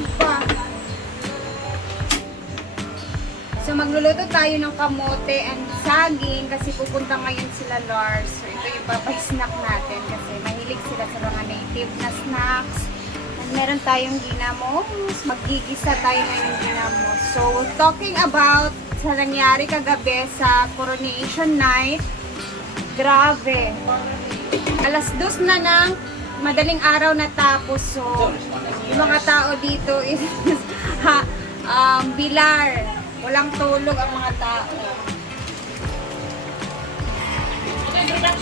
ilog pa. So magluluto tayo ng kamote and saging kasi pupunta ngayon sila Lars. So ito yung papay-snack natin kasi mahilig sila sa mga native na snacks. And meron tayong ginamos. Maggigisa tayo ng ginamos. So talking about sa nangyari kagabi sa coronation night, grabe. Alas 2 na ng madaling araw na tapos. So yung mga tao dito is bilar. Walang tulog ang mga tao.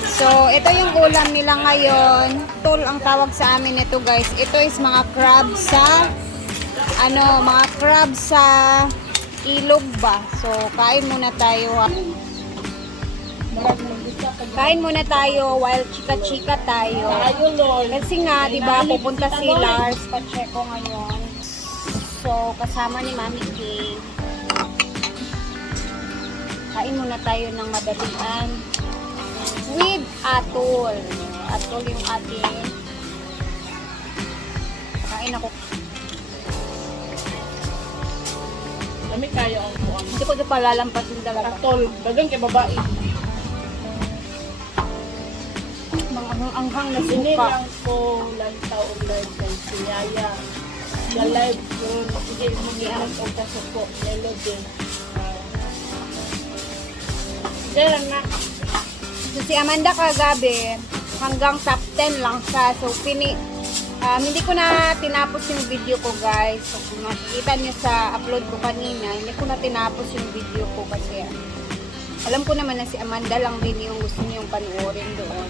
So, ito yung ulam nila ngayon. Tol ang tawag sa amin nito, guys. Ito is mga crab sa mga crab sa ilog ba. So, kain muna tayo. Kain muna tayo while chika-chika tayo. Kasi nga, 'di ba, pupunta si Lars Pacheco ngayon. So, kasama ni Mami Kay. Kain muna tayo ng madalian with atol. Atol yung ating kain ako. Kami kaya ang buwan. Hindi ko ito palalampasin talaga. Atol, dagang kay babae. Mga anghang na Sini suka. lang ko lantaw og live kay Siyaya. Sa live ko, sige mo giaras og kasuko. Melody. Dera na. So, si Amanda kagabi, hanggang top 10 lang siya. So, hindi ko na tinapos yung video ko, guys. So, kung makikita niyo sa upload ko kanina, hindi ko na tinapos yung video ko kasi alam ko naman na si Amanda lang din yung gusto niyong panoorin doon.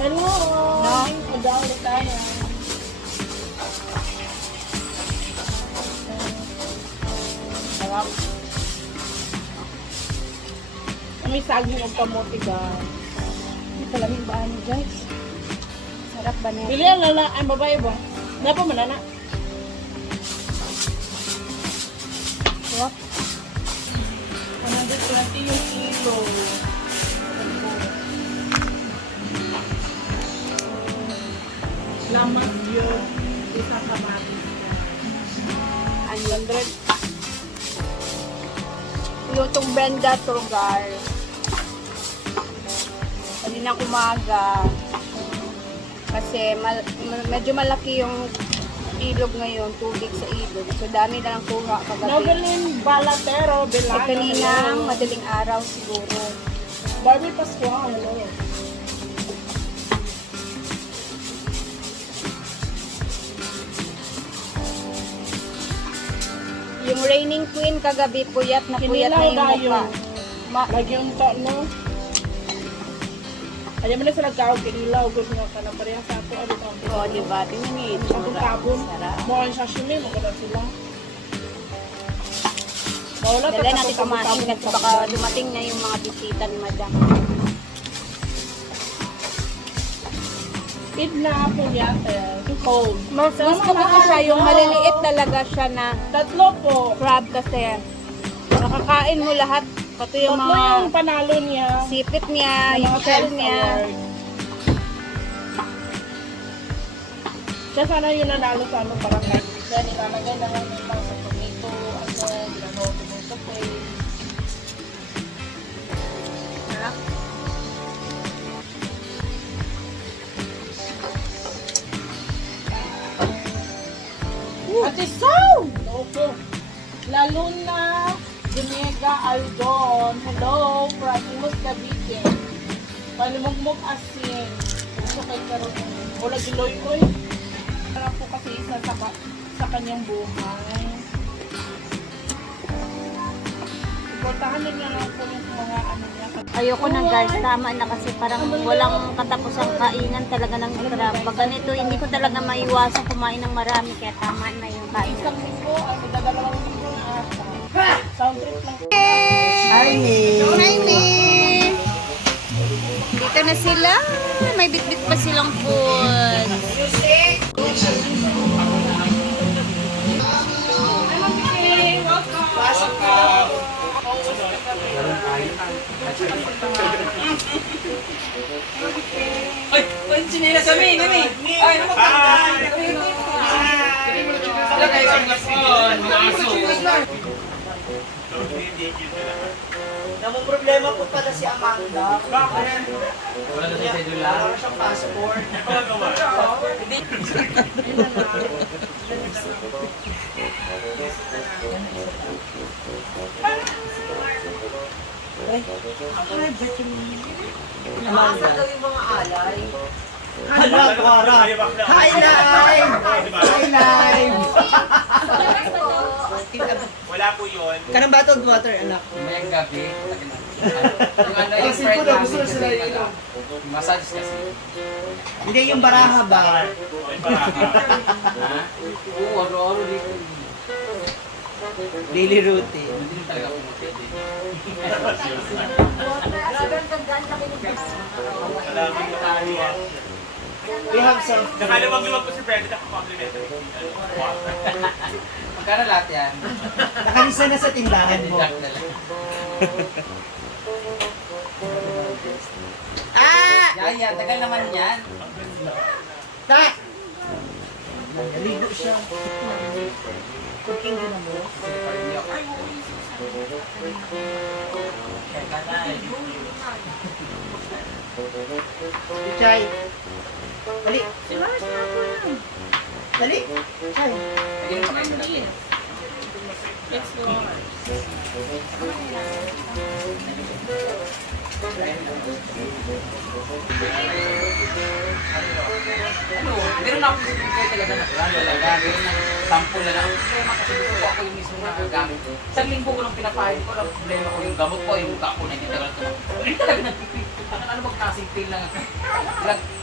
Hello. No? Adaw na tayo. Sarap. May saging og kamote ga. Kalamig ba ano, guys? Sarap ba niya? Pilihan na lang ang babae ba? Napa man na. Sarap. 120 yung kilo. Lamas yun. Isang kamatis. 100. Lutong Brenda Turgar. Kaninang umaga. Kasi medyo malaki yung ilog ngayon, tubig sa ilog. So dami na lang kuha kagabi. Novelin Balatero, At Bilaga. kaninang madaling araw siguro. Barbie Pascual, hello. Yung reigning queen kagabi, puyat na puyat na yung mukha. Lagi yung no? Ayaw mo na sila kaw, kinilaw, gusto nga ka na pareha sa ato, ano ka? Oo, diba? Tingnan niyo yung Ang itsura. tabon, Sarap. mukha yung sashimi, mukha sila. Wala Dali natin kumain kasi baka dumating na yung mga bisita ni Madam. Eat na po yate, cold. Mas gusto ko siya, yung maliliit talaga siya na Tatlo po. crab kasi nakakain mo lahat. Pati yung Tatlo mga yung panalo niya. sipit niya, yung shell niya. Siya sana yung nanalo sa ano parang like. Kaya nilalagay na lang yung mga sa tomato, ginagawa ko ng kape. Ate Sound! Opo. Lalo na Binega Aldon. Hello, Pratimus Cavite. Palimugmog asin. Gusto kay Karoon. Wala giloy-loy. Para po kasi isa sa kanyang buhay. Suportahan niya lang po yung mga ano niya. Ayoko na guys, tama na kasi parang walang katapusang kainan talaga ng crab. Pag ganito, hindi ko talaga maiwasan kumain ng marami kaya tama na yung kain. Isang linggo, ang dadalawang linggo na sound trip lang. Hi, Mi! Dito na sila. May bitbit pa silang food. Ay, sinilas kami. Ay, kayo sa mga phone, mga aso. Namang problema po pala si Amanda. Bakit? Wala na sa cellular. Wala siyang passport. Hindi. Amanda. Daw yung mga alay. Hala, Guara. Hi, live! Hi, live! Wala po yun. Kanang bottled water, anak. Mayang gabi. Yung ano, yung friend namin kasi massage kasi. Hindi yung baraha ba? May baka. Ha? Oo, aro-aro dito. Daily routine. Hindi rin talaga pumuti din. Malamang na tayo. We have some food. Nakaluwag-luwag po si Brenda na complimentary. Magkano lahat yan? Nakalisa na sa tindahan mo. Deduct na lang. Ah! Yaya, tagal naman yan. Ta! Naligo siya. Cooking din mo. Chay. Dali. Dali. Chay. Lagyan mo kayo na. Ano, meron ako sa pinagkaya talaga natural talaga. Meron ng sample na lang. Ang problema kasi gusto ko ako yung mismo nagagamit ko. Isang linggo ko lang pinapahid ko. Ang problema ko yung gamot ko, yung mukha ko na hindi talaga ito. Hindi talaga nagpipipit. Ano bang kasing pill lang ako.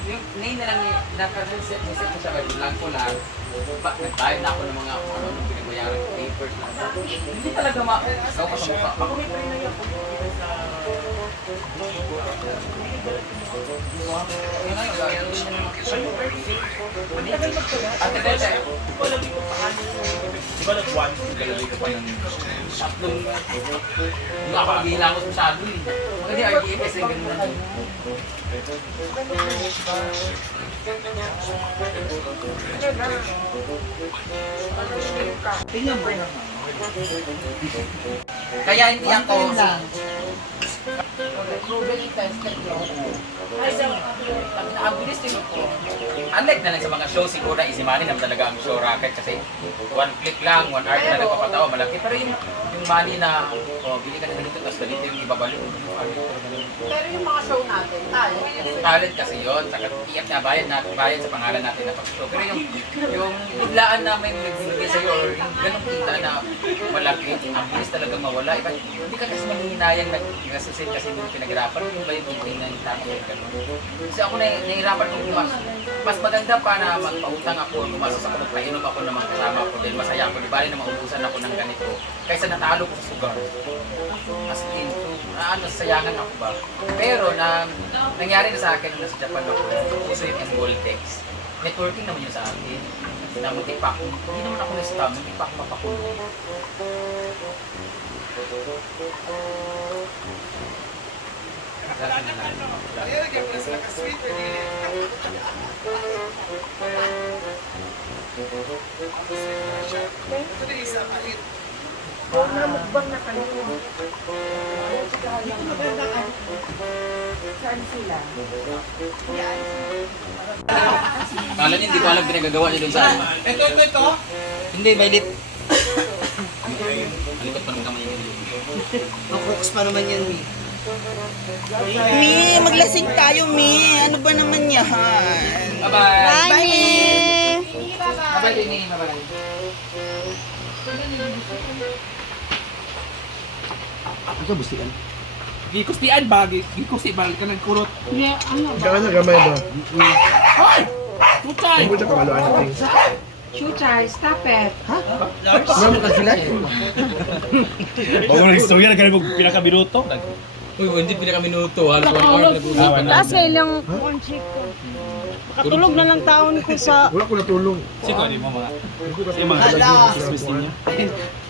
Yung name na lang nakareset ko siya. Lang ko lang. Nag-time na ako ng mga ano, pinagbayaran ko papers na. Hindi talaga ikaw ko sa mukha. Ako may pray na yan. Yun na yung gagawin ko siya ng mga Ate Dete, Di ba nag-one? Galalay ka pa ng tatlong yung ako naghihilamos masyado eh. Maganda yung RDFS ay ganun lang. Tingnan mo. Kaya hindi One ako time lang. proven tested ko. Kasi ang bilis din ko. Unlike na lang sa mga show, siguro na easy money naman talaga ang show racket kasi one click lang, 1 hour na nagpapatawa, malaki. Pero yung money na, oh, bili ka na ganito, tapos ganito yung ibabalik. Pero yung mga show natin, Talent kasi yun, saka iyak na bayad sa pangalan natin na pag-show. Pero yung biglaan na may nagbibigay sa'yo or yung ganong kita na malaki, ang bilis talaga mawala. Iba, hindi ka kasi manghihinayang nag-gasasin kasi hindi pinaghirapan. Yung ba yung meeting na yung tama yung gano'n. Kasi ako nahihirapan kung mas maganda pa na magpautang ako, gumastos ako, magpainom ako ng mga kasama ko dahil masaya ako, di bali na maubusan ako ng ganito kaysa natalo ko sa sugar. As in, sayangan ako ba? Pero nangyari na sa akin nung nasa Japan ako, uso yung Voltex. Networking naman yun sa akin. Na muntik pa ako, hindi naman ako na-stam, muntik pa ako mapakulong. Kala niyo, hindi ko alam pinagagawa niyo doon sa ano. Ito. Hindi, Violet. Malikot pa ng kamay niyo. Makukus pa naman yan, Mi. Mi, maglasing tayo, Mi. Ano ba naman yan? Bye-bye! Bye, Mi! Bye-bye, Tini. Bye-bye. Ano ka bustian? Gikustian ba? Gikusti ba? Ka nagkurot. Gano'n na gamay ba? Tutay! Ang buta kamaluan natin. Chuchay, stop it. Mama ka sila? Bago na istorya, nagkaroon mo pinakabinuto. Uy, hindi pinaka-minuto. Halos 1 hour na nag-uusapan Taas natin. ngayon lang, makatulog na lang taon ko sa... Wala ko natulong. Siko, di mo mga... Hindi ko Yung mga katulong Hala! sa Christmas buwan. niya.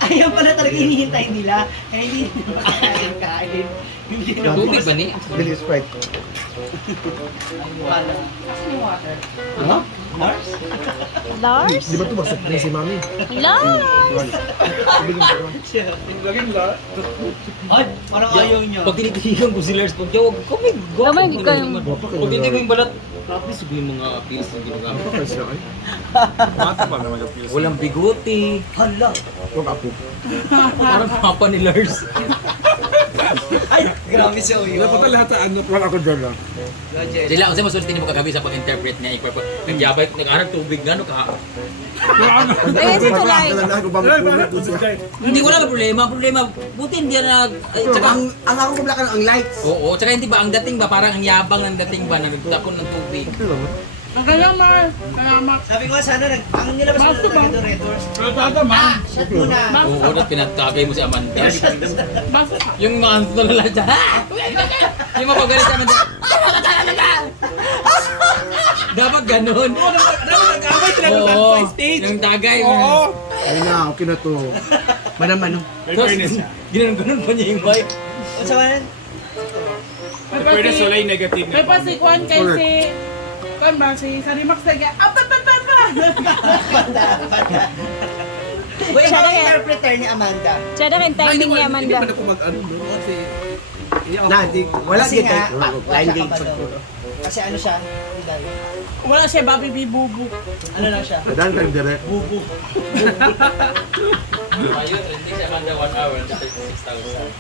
Ayaw pala talaga hinihintay nila. Kaya hindi nila kain. Hindi nila Tubig ba ni? Bilis Sprite. wala. Asan yung water? Ha? Lars? Lars? Di ba ito bagsak na si Mami? Lars! Ay, parang ayaw niya. Pag tinitigan ko si Lars, pag jawab ko, may Gamay, di kayo. Pag hindi ko yung balat, tapos yung mga pills na ginagamit. Ano ka sila ay? Bata pa naman yung pills. Walang bigote. Hala. Huwag apo. Parang papa ni Lars. Ay, grabe si Uyo. Dapat lahat sa ano, wala ako dyan lang. Sila, kasi mas ulit mo kagabi sa pag-interpret niya. Nagyabay, nag-arang tubig, gano'n ka. Ayun si Tulay. Lahat ko ba magpulit doon siya? Hindi wala na problema. Problema, buti hindi na... Ay, Pero tsaka, ang ako kumlakan ang lights. oo, tsaka hindi ba, ang dating ba, parang ang yabang ng dating ba, na nagtapon ng tubig. Ang salamat. Salamat. Sabi ko sana, ang nilabas mo na talaga doon, Redors. Pero tata, ma. Shot mo na. Oo, na pinatagay mo si Amanda. Basta. Yung mga anto na lang dyan, ha? Yung mapagalit si Amanda. Dapat ganun. Nag-away sila doon Oo, sa stage. yung tagay. Oo. Ay na, okay na to. Manang-manong. May Tapos, fairness siya. ginanong pa niya yung mic. Ano sa kanan? May fairness, wala yung negative. May pasikuan kay si... Kan ba si Sarimax sige. Wait, ikaw ang interpreter ni Amanda. Siya na rin timing ni Amanda. Hindi pa na mag-ano doon kasi... Na, di, wala Kasi dito. nga, Line siya game ka sa ba daw? Kasi ano siya? Hidal. Wala siya Bobby B. Bubu. Ano lang siya? Dahil time direct. Bubu. Ayun, trending si Amanda 1 hour, 36,000.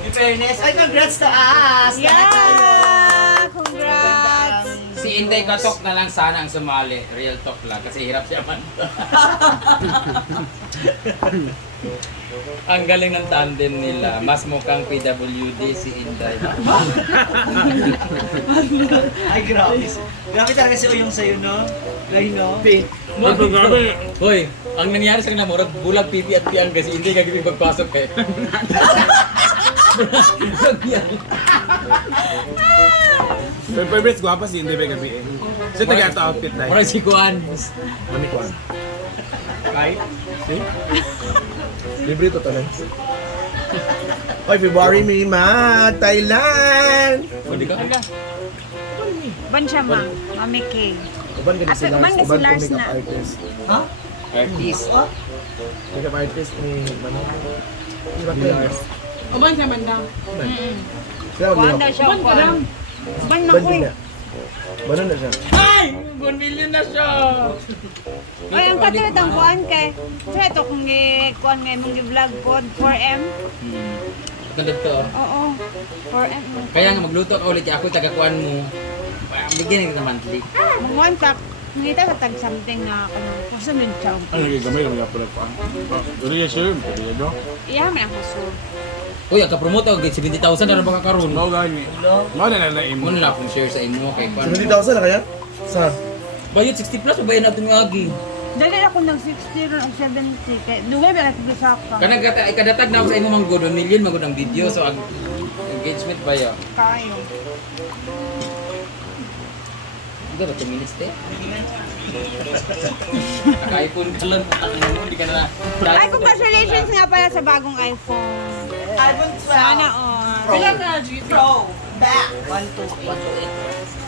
In fairness, ay congrats to us! Yeah! Congrats! Si Inday Katok na lang sana ang sumali. Real talk lang, kasi hirap si Amanda. Ang galing ng tandem nila. Mas mukhang PWD si Inday. Ay, grabe. Grabe talaga si Uyong sa'yo, no? Lahi, no? Hoy, ang nangyari sa kanila, murag bulag pipi at piang kasi hindi kagibig magpasok eh. Pero favorites, guwapa si Inday Vega BN. Siya taga-ato outfit na Murag si Kuan. Manikwan. Right? Libre to tanan. Oy, February Mima, Thailand! Pwede ka? Ban siya, ma. Mami King. Uban ka si Ate, Lars, uban ka si uban ko Lars makeup na. artist. Ha? Artist. Oh? Makeup artist ni Manong. Ni Lars. Uban si Amanda. Sila Kuhan mag-liwak. daw siya. Uban ka lang. Ban na Ban ko din eh. na. Banon na siya. Ay! 1 million na siya! Ay, ang katulit ang kuhan kay. So, ito kung kuhan ngayon mong vlog pod 4M. Ganda to. Oo. 4M. Kaya nga magluto ka ulit, ako taga-kuan mo. Bigyan kita monthly. Mungkuhan ka. Ngita ka tag something na kasunod siya. Ano yung gamay kami pala pa? Ano yung sir? Pwede yun, no? Iya, may ang kaso. Uy, ang kapromote ako, 70,000 na ba kakaroon? No, gani. Mga na imo. Muna na akong share sa inyo kay Kuan. 70,000 na kaya? Sa? Bayad 60 plus, o bayad natin yung agi. Dali ako ng 60 ron og 70. Kaya dugay ba natin sa ka? Kanang kadatag na ako sa imo mang good, 1 million magod ang video, so ang engagement ba ya? Kayo. Hindi ba 2 minutes eh? Naka-iPhone ka lang, hindi ka na. Ay, congratulations nga pala sa bagong iPhone. iPhone 12. Sana all. Ilan na, G? Pro. Back. 128.